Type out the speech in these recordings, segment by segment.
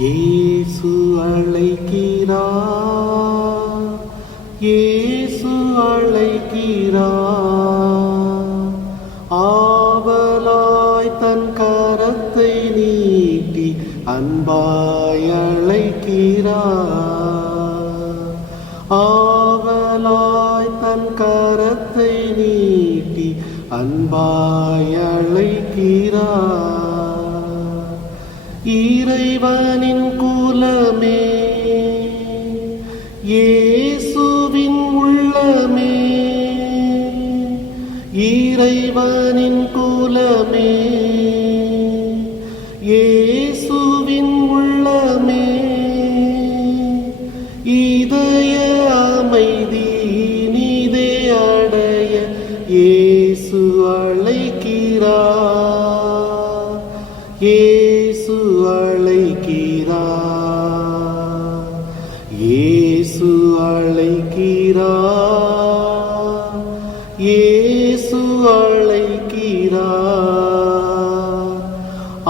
இயேசு அழைக்கிறார். இயேசு அழைக்கிறார். ஆவலாய் தன் கரத்தை நீட்டி அன்பாய் அழைக்கிறார். ஆவலாய் தன் கரத்தை நீட்டி அன்பாய் அழை இறைவனின் குலமே இயேசுவின் உள்ளமே இறைவனின் குலமே இயேசுவின் உள்ளமே. இதய அமைதி நீதே அடைய இயேசு அழைக்கிறார். இயேசு அழைக்கிறா இயேசு அழைக்கிறா இயேசு அழைக்கிறா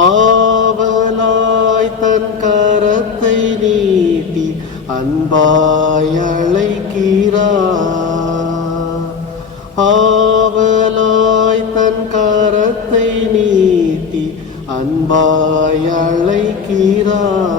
ஆவலாய் தன் கரத்தை நீட்டி அன்பாய் அழைக்கிறா ஆவலாய் தன் கரத்தை நீட்டி அன்பாய் அழைக்கிறார்.